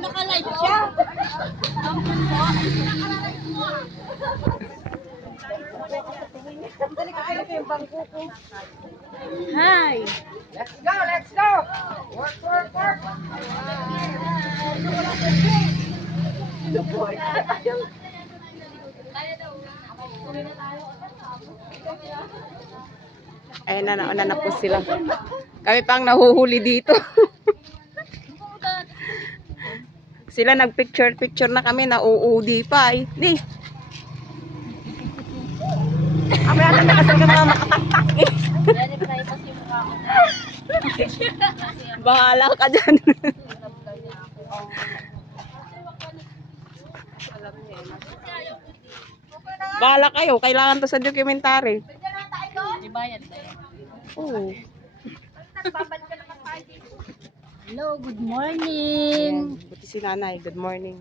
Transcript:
Naka-live siya. Hi. Let's go, let's go. Work, work, work. Ayan na, nauna na po sila. Kami pang nahuhuli dito. Sila nagpicture-picture na kami, nauudi pa eh. Di. Kami natin nakasal ka mga makataktak eh. Bahala ka dyan. Bahala kayo, kailangan to sa documentary. Ibayad na yun. Oo. Hello, good morning. Ayan, buti si nanay. Good morning.